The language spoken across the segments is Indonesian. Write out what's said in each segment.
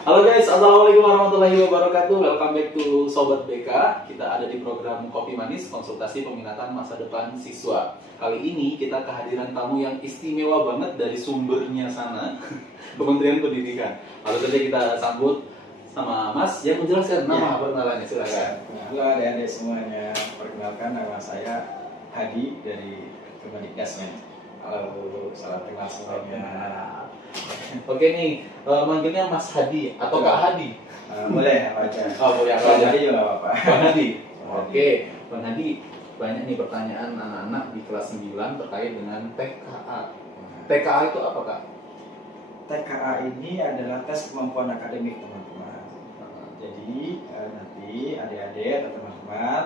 Halo guys, assalamualaikum warahmatullahi wabarakatuh. Welcome back to Sobat BK. Kita ada di program Kopi Manis, konsultasi peminatan masa depan siswa. Kali ini kita kehadiran tamu yang istimewa banget dari sumbernya sana, Kementerian Pendidikan. Lalu saja kita sambut sama Mas yang menjelaskan nama perkenalannya, silakan. Halo adik-adik semuanya, perkenalkan nama saya Hadi dari Kemendikbudristek. Halo, salam kenal semuanya. Oke nih, manggilnya Mas Hadi atau Kak Hadi? Boleh apa aja. Oh, boleh apa Bang aja. Hadi juga nggak apa-apa. Bang Hadi. Oke, Bang Hadi, banyak nih pertanyaan anak-anak di kelas 9 terkait dengan TKA. TKA itu apa, Kak? TKA ini adalah tes kemampuan akademik, teman-teman. Jadi nanti adik-adik atau teman-teman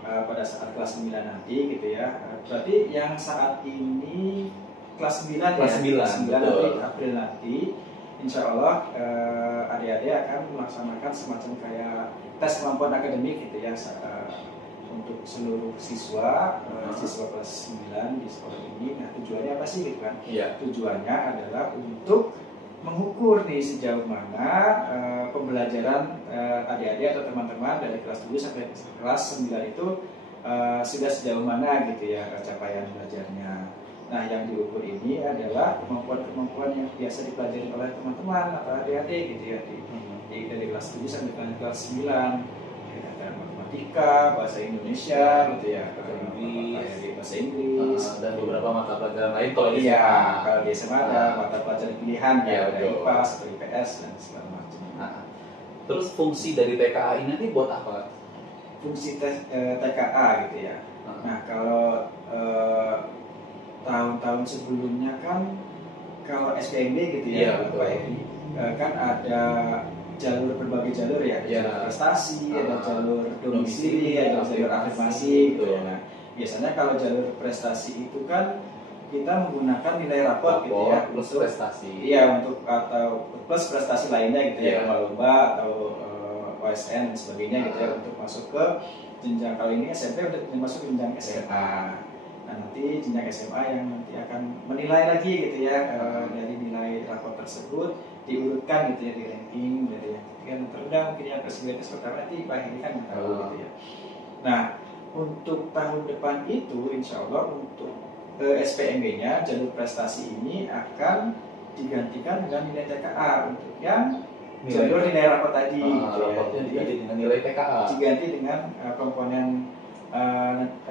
pada saat kelas 9 nanti gitu ya. Berarti yang saat ini kelas 9 Kelas 9, nanti April nanti insya Allah adik-adik akan melaksanakan semacam kayak tes kemampuan akademik gitu ya untuk seluruh siswa siswa kelas 9 di sekolah ini. Nah tujuannya apa sih gitu kan? Iya. Tujuannya adalah untuk mengukur nih sejauh mana pembelajaran adik-adik atau teman-teman dari kelas 7 sampai kelas 9 itu sudah sejauh mana gitu ya capaian belajarnya. Nah, yang diukur ini adalah kemampuan-kemampuan yang biasa dipelajari oleh teman-teman atau adik-adik gitu ya dari kelas 7 sampai kelas 9. Ada matematika, bahasa Indonesia gitu ya, bahasa Inggris, dan beberapa mata pelajaran lain kalau di iya, SMA. kalau di SMA ada mata pelajaran pilihan Ya, ada betul. IPA atau IPS dan segala macam. Terus fungsi dari TKA ini nanti buat apa? Fungsi TKA gitu ya. Nah, kalau tahun-tahun sebelumnya kan kalau SPMB gitu ya, Iya, Pak Edi, kan ada berbagai jalur ya, Iya. jalur prestasi, ada jalur domisili, domisili, ada jalur afirmasi gitu betul. ya. Nah, biasanya kalau jalur prestasi itu kan kita menggunakan nilai rapor gitu ya plus untuk prestasi. iya atau plus prestasi lainnya gitu ya, Iya. lomba atau OSN dan sebagainya gitu ya untuk masuk ke jenjang, kali ini SMP untuk masuk ke jenjang SMA. Nah, nanti jenjang SMA yang nanti akan menilai lagi gitu ya dari nilai rapor tersebut diurutkan gitu ya, di ranking dari yang ketiga dan terendah mungkin yang ke-9 pertama nanti Pak Heri kan yang tahu gitu ya. Nah, untuk tahun depan itu insya Allah untuk SPMB-nya jalur prestasi ini akan digantikan dengan nilai TKA untuk yang jalur nilai rapor tadi gitu ya. Raportnya diganti dengan nilai TKA. Diganti dengan komponen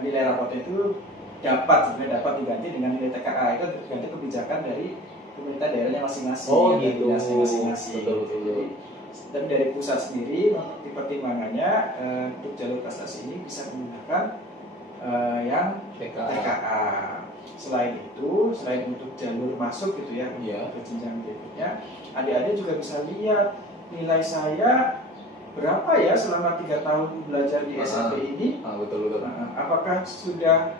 nilai rapor itu sebenarnya dapat diganti dengan nilai TKA. Itu tergantung kebijakan dari pemerintah daerahnya masing-masing. Oh dari gitu. dinasnya masing-masing. Betul. Dan dari pusat sendiri di pertimbangannya untuk jalur prestasi ini bisa menggunakan yang TKA. Selain itu, selain untuk jalur masuk gitu ya, ke jenjang berikutnya, adik-adik juga bisa lihat nilai saya berapa ya selama 3 tahun belajar di SMP ini. Betul. Apakah sudah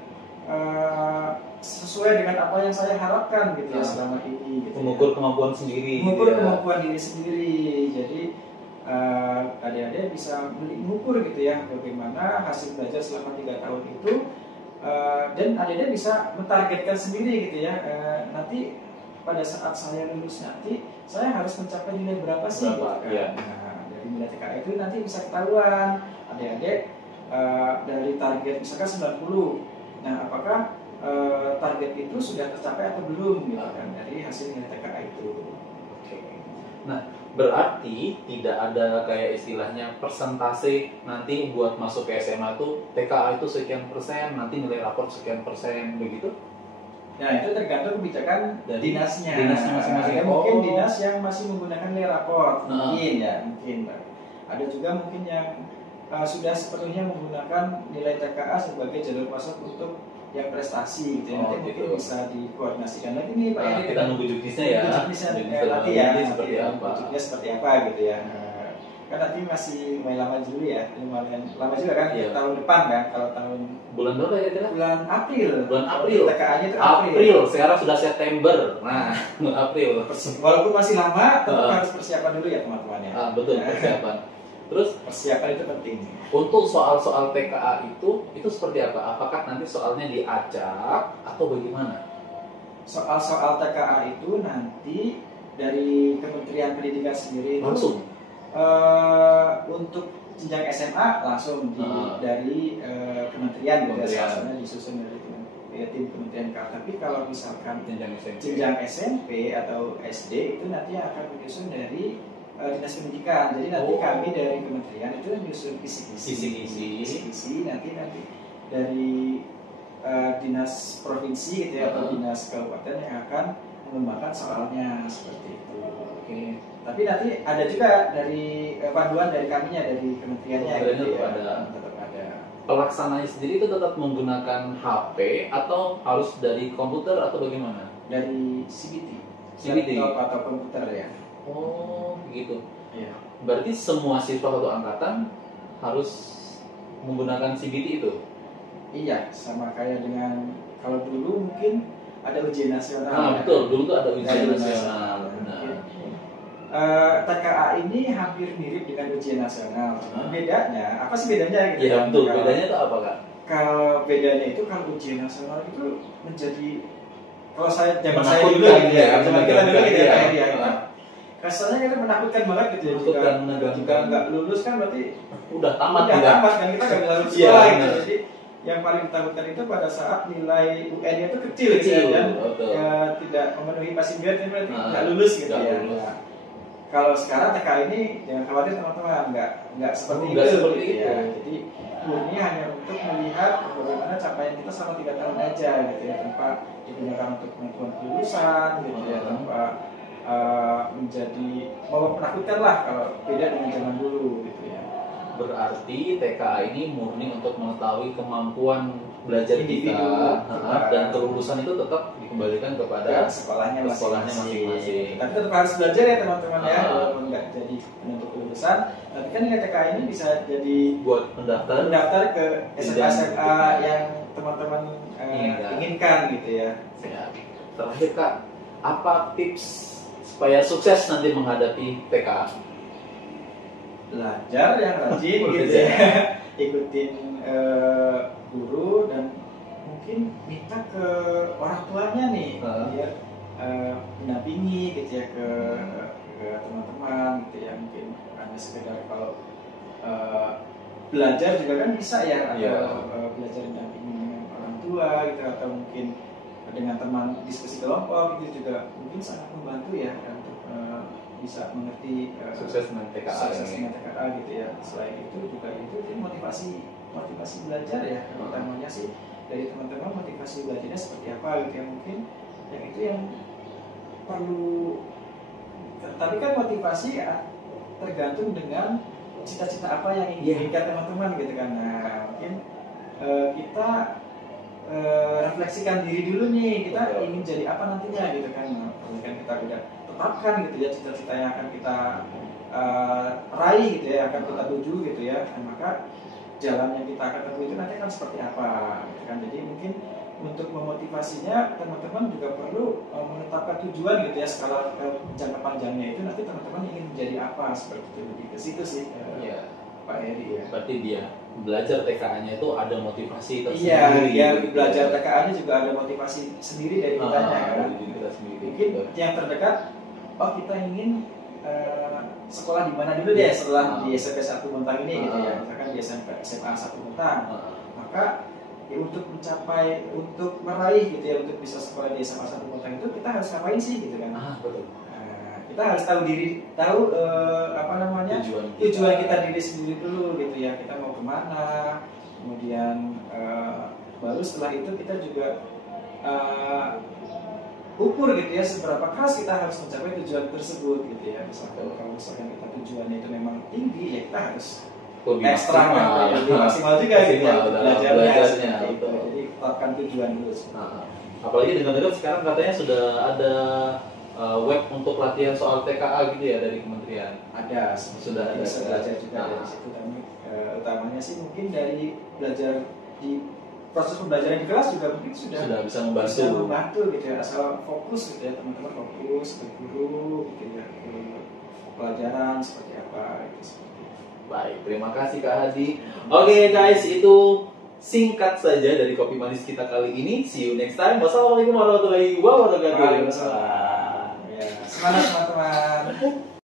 sesuai dengan apa yang saya harapkan gitu ya selama ini gitu. Mengukur kemampuan sendiri. Mengukur kemampuan diri sendiri. Jadi adik-adik bisa mengukur gitu ya bagaimana hasil belajar selama 3 tahun itu, dan adik-adik bisa mentargetkan sendiri gitu ya, nanti pada saat saya lulus nanti saya harus mencapai nilai berapa sih gitu kan. Nah, dari nilai TKA itu nanti bisa ketahuan adik-adik dari target misalkan 90. Nah, apakah target itu sudah tercapai atau belum gitu kan dari hasil nilai TKA itu. Oke. Nah, berarti tidak ada kayak istilahnya persentase nanti buat masuk ke SMA tuh TKA itu sekian persen, nanti nilai rapor sekian persen begitu? Nah, itu tergantung kebijakan dari dinasnya masing-masing. Ada mungkin dinas yang masih menggunakan nilai rapor, mungkin ada juga mungkin yang sudah sepenuhnya menggunakan nilai TKA sebagai jalur masuk untuk yang prestasi gitu ya. Nanti mungkin bisa dikoordinasikan lagi nih Pak Edi. Kita nunggu juknisnya ya. Nanti ya seperti apa? Juknisnya seperti apa gitu ya. Kan nanti masih lumayan lama dulu ya, lumayan lama juga kan, tahun depan kan, kalau tahun bulan berapa ya kira? Bulan April. TKA-nya itu April. Sekarang sudah September. Nah, April. Walaupun masih lama, tetap harus persiapan dulu ya teman-teman ya. Betul, persiapan. Terus persiapan itu penting. Untuk soal-soal TKA itu seperti apa? Apakah nanti soalnya diacak atau bagaimana? Soal-soal TKA itu nanti dari Kementerian Pendidikan sendiri itu langsung untuk jenjang SMA langsung dari kementerian gitu ya, salah disusun dari tim kementerian. Tapi kalau misalkan jenjang SMP atau SD itu nanti akan menyusun dari dinas pendidikan. Jadi nanti kami dari kementerian itu menyusun kisi-kisi nanti dari dinas provinsi gitu ya, atau dinas kabupaten yang akan mengembangkan soalnya seperti itu. Oke. Tapi nanti ada juga dari panduan dari kaminya, dari kementeriannya gitu ya. Tetap ada. Pelaksananya sendiri itu tetap menggunakan HP atau harus dari komputer atau bagaimana? Dari CBT laptop atau komputer ya. Oh, begitu. Iya. Berarti semua siswa satu angkatan harus menggunakan CBT itu? Iya, sama kayak dengan kalau dulu mungkin ada ujian nasional. Betul, dulu tuh ada ujian nasional. TKA ini hampir mirip dengan ujian nasional. Bedanya, apa sih bedanya? Gitu? Iya betul, bedanya itu apa Kak? Kalau bedanya itu kalau ujian nasional itu menjadi, kalau saya zaman saya dulu Menakutkan gitu ya, ya, zaman kita dulu gitu ya, menakutkan. rasanya kita menakutkan banget gitu ya. Menakutkan, Jika nggak lulus kan berarti udah tamat kan, kita nggak bisa lulus Iya, sekolah gitu. benar. Jadi yang paling ditakutkan itu pada saat nilai UN-nya itu kecil gitu ya, dan ya, tidak memenuhi passing grade, berarti nggak lulus gitu ya. Nah, kalau sekarang TKA ini jangan khawatir teman-teman, nggak seperti itu gitu ya. Jadi murni hanya untuk melihat bagaimana capaian kita selama 3 tahun aja gitu ya, tanpa digunakan untuk penentuan kelulusan gitu ya, tanpa menjadi menakutkan lah kalau beda dengan zaman dulu gitu ya. Berarti TKA ini murni untuk mengetahui kemampuan belajar kita, dan kelulusan itu tetap dikembalikan kepada sekolahnya masing-masing. Tapi tetap harus belajar ya teman-teman ya, walaupun nggak jadi penentu kelulusan. Tapi kan nilai TKA ini bisa jadi buat mendaftar ke SMA yang teman-teman inginkan gitu ya. Terakhir Kak, apa tips supaya sukses nanti menghadapi TKA? Belajar yang rajin gitu ya, ikutin guru, dan mungkin minta ke orang tuanya nih biar mendampingi gitu ya ke teman-teman gitu ya. Mungkin hanya sekedar kalau belajar juga kan bisa ya, atau belajar mendampingi dengan orang tua gitu, atau mungkin dengan teman diskusi kelompok gitu juga mungkin sangat membantu ya untuk bisa mengerti sukses dengan TKA gitu ya. Selain itu juga itu motivasi belajar ya, utamanya sih dari teman-teman motivasi belajarnya seperti apa gitu ya. Mungkin yang itu yang perlu, tapi kan motivasi ya tergantung dengan cita-cita apa yang ingin diinginkan teman-teman gitu kan. Nah mungkin kita refleksikan diri dulu nih, kita ingin jadi apa nantinya gitu kan. Nah, kan kita udah tetapkan gitu ya cita-cita yang akan kita raih gitu ya, akan kita tuju gitu ya. Dan maka jalan yang kita akan tempuh itu nanti akan seperti apa gitu kan. Jadi mungkin untuk memotivasinya teman-teman juga perlu menetapkan tujuan gitu ya, skala jangka panjangnya itu nanti teman-teman ingin menjadi apa, seperti itu. Lebih ke situ sih Pak Heri ya. Berarti dia belajar TKA-nya itu ada motivasi tersendiri. Iya, belajar TKA-nya juga ada motivasi sendiri dari kitanya kan. Mungkin yang terdekat, kita ingin sekolah di mana dulu deh setelah di SMP 1 Muntang ini gitu ya. Misalkan di SMA 1 Muntang. Maka ya untuk meraih gitu ya, untuk bisa sekolah di SMA 1 Muntang itu kita harus ngapain sih gitu kan. Betul. Kita harus tahu tujuan kita diri sendiri dulu gitu ya, kita mau kemana, kemudian baru setelah itu kita juga ukur gitu ya, seberapa keras kita harus mencapai tujuan tersebut gitu ya. Kalau misalkan kita tujuannya itu memang tinggi, ya kita harus ekstra lebih maksimal juga gitu ya, belajarnya gitu. Jadi tetapkan tujuan dulu. Apalagi dengan sekarang katanya sudah ada web untuk latihan soal TKA gitu ya dari kementerian. Ada, sudah ada. Bisa belajar juga dari situ. Tapi utamanya sih mungkin dari belajar di proses pembelajaran di kelas juga mungkin sudah bisa membantu gitu ya, asal fokus gitu ya, teman-teman fokus ke guru gitu ya, ke pelajaran seperti apa gitu. Baik, terima kasih Kak Hadi. Oke guys, itu singkat saja dari Kopi Manis kita kali ini. See you next time. Wassalamualaikum warahmatullahi wabarakatuh. Waalaikumsalam. Semangat teman-teman.